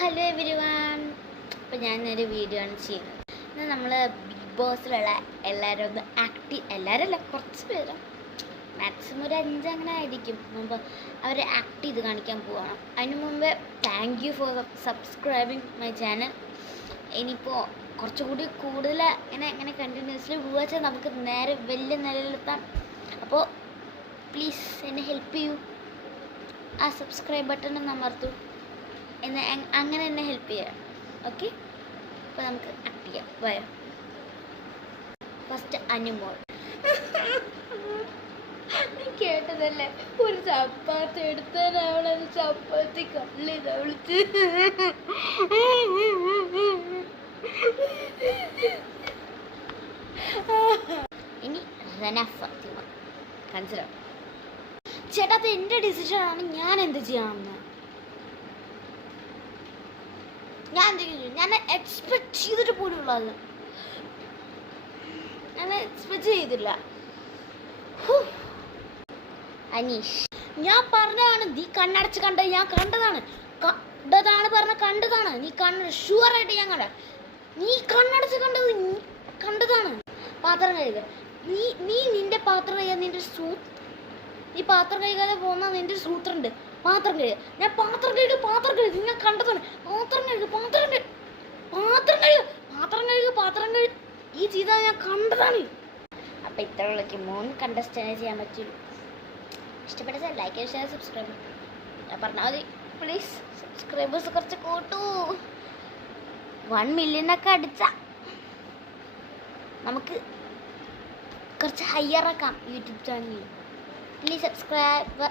Hello everyone. അപ്പോൾ ഞാനൊരു video ആണ് ചെയ്യുന്നത്. ഇന്ന് നമ്മൾ ബിഗ് ബോസിലുള്ള എല്ലാവരും ഒന്ന് എല്ലാവരും അല്ല, കുറച്ച് പേരും മാക്സിമം ഒരു 5 അങ്ങനെ ആയിരിക്കും മുമ്പ് അവർ ആക്ട് ചെയ്ത് കാണിക്കാൻ പോവാണ്. അതിന് മുമ്പ് thank you for subscribing my channel. ഇനിയിപ്പോൾ കുറച്ചുകൂടി കൂടുതൽ ഇങ്ങനെ കണ്ടിന്യൂസ്ലി പോവാച്ചാൽ നമുക്ക് നേരെ വലിയ നിലയിലെത്താം. അപ്പോൾ പ്ലീസ് എന്നെ ഹെൽപ്പ് ചെയ്യൂ. ആ സബ്സ്ക്രൈബ് ബട്ടൺ ഒന്ന് അമർത്തൂ, അങ്ങനെ എന്നെ ഹെൽപ്പ് ചെയ്യാം. ഓക്കെ, അപ്പോൾ നമുക്ക് ആക്ട് ചെയ്യാം. വരാം. ഫസ്റ്റ് അനുമോൾ. നീ കേട്ടതല്ലേ, ഒരു ചപ്പാത്തി എടുത്താൽ അവളത് ചപ്പാത്തി കള്ളിതാ വിളിച്ച്. ഇനി റന ഫാത്തിമ കൺസിഡർ. ചേട്ടാ, അത് എൻ്റെ ഡിസിഷനാണ്, ഞാൻ എന്ത് ചെയ്യണമെന്ന് ഞാൻ എക്സ്പെക്ട് ചെയ്തിട്ട് പോലുള്ളൂ. അത് ഞാൻ എക്സ്പെക്ട് ചെയ്തില്ല. അനീഷ്, ഞാൻ പറഞ്ഞതാണ്, നീ കണ്ണടച്ച് കണ്ടത്. ഞാൻ കണ്ടതാണ് കണ്ടതാണ്. നീ ഷുവറായിട്ട് ഞാൻ നീ കണ്ണടച്ച് കണ്ടതാണ്. പാത്രം കഴുകുക, നീ നിന്റെ പാത്രം കഴുകാൻ നീ പാത്രം കഴുകാതെ പോകുന്ന നിന്റെ സൂത്രണ്ട്. പാത്രം കഴുകുക, ഞാൻ പാത്രം കഴുകുക, ഞാൻ കണ്ടതാണ്. പാത്രം കഴുകുക ഈ ചെയ്താൽ ഞാൻ കണ്ടതാണ്. അപ്പം ഇത്രയുള്ളക്ക് 3 കണ്ടസ്റ്റന്റ് ചെയ്യാൻ പറ്റുള്ളൂ. ഇഷ്ടപ്പെട്ട ലൈക്ക്, ഷെയർ, സബ്സ്ക്രൈബ്. ഞാൻ പറഞ്ഞാൽ മതി പ്ലീസ്. സബ്സ്ക്രൈബേഴ്സ് കുറച്ച് കൂട്ടൂ. 1 മില്യണൊക്കെ അടിച്ച നമുക്ക് കുറച്ച് ഹയർ ആക്കാം യൂട്യൂബ് ചാനലിൽ. Please subscribe.